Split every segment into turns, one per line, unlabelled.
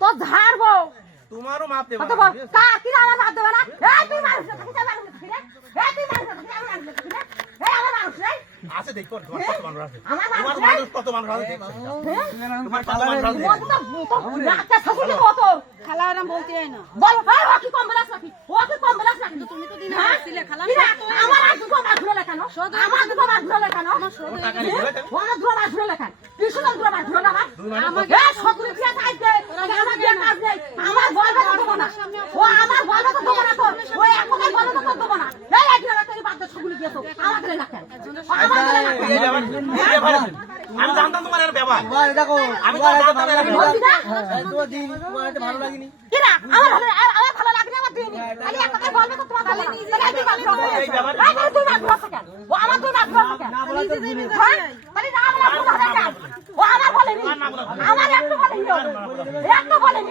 তো ঝাড়বো
তোমারও মাপ দেবো
কার কি আমার বাদ দেবে না? এই তুই মানুষ না আমার মানুষ থাকিস এই তুই মানুষ না আমার মানুষ থাকিস এই আমার মানুষ রে
আছে দেখো তোমার কত মানুষ আছে?
আমার
তোমার
মানুষ
মানুষ কত মানুষ আছে?
হ্যাঁ?
তোমার কত মানুষ আছে?
তো তো রাতে থাকি কত?
খালা এরম বলতে হয় না।
বল ভাই ও কি কম বেলাস নাকি? ও কি কম বেলাস নাকি?
তুমি তো দিনে
হ্যাঁ?
আসছিলে খালা।
আমার আর দুটো মাছ ধরে লেখানো আমার দুটো মাছ ধরে লেখানো
টাকা নিয়ে চলে যাবে।
আমার দুটো মাছ ধরে লেখান কৃষ্ণ দুটো মাছ ধরে আমার
দুই মানুষ
আমার এ সকুরি দিয়ে কাজ দেয় আমার দিয়ে কাজ দেয় আমার বলবে তো দেবো না ও আমার বলবে তো দেবো না তো ও এক কথা বলবে তো দেবো না এই এক জায়গা থেকে বাদ দিয়ে সবগুলো দিয়ে তো আমার দিলে লেখান আমার দিলে লেখান
এই ব্যাপার এই ব্যাপার আছে। আমি জানতাম তোমার এর ব্যাপার আমি জানতাম
ভালো লাগেনি।
আমার ভালো আমার ভালো লাগে না আমার দিইনি খালি এক কথা বলবে তো তোমার ভালো লাগে তাহলে আমি মাছ ধরবো
এই ব্যাপার-
এই তাহলে তুই মাছ ধরছ কেন? ও আমার তুই মাছ ধরছ কেন হ্যাঁ? না বলা তো ধরে কেন? ও আমার বলেনি। আমার একটু বলেনি একটু বলেনি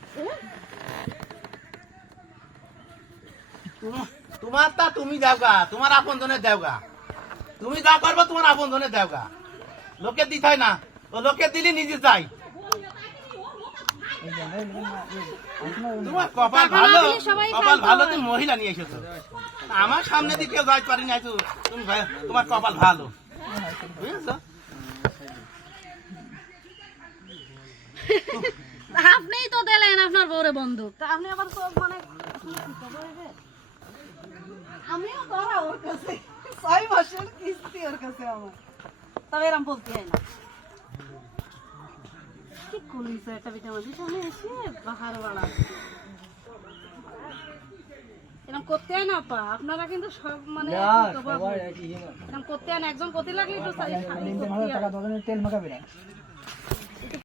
তোমার তা তুমি দেওগা তোমার আপন জনের দেওগা। তুমি যা করব তোমার আপন জনের দেওগা। লোকে দিতে হয় না ও লোকে দিলে নিজে চাই তোমার কপাল ভালো কপাল ভালো তুমি মহিলা নিয়ে এসেছ। আমার সামনে দিয়ে কেউ যাইতে পারিনি তুমি তোমার কপাল ভালো। বুঝেছ
আপনিই তো দিলেন আপনার বউরে বন্দুক তা আপনি আবার তো মানে আমিও ধরা ওর কাছে। ছয় মাসের কিস্তি ওর কাছে আমার। তবে এরম বলতে হয় না। কি করিস একটা বিটা মাঝে সামনে এসে বাহার বাড়া। এরকম করতে হয় না আপা। আপনারা কিন্তু সব মানে একই এরকম করতে হয় না একজন করতে লাগলে একটু।
তেল মাখাবি না।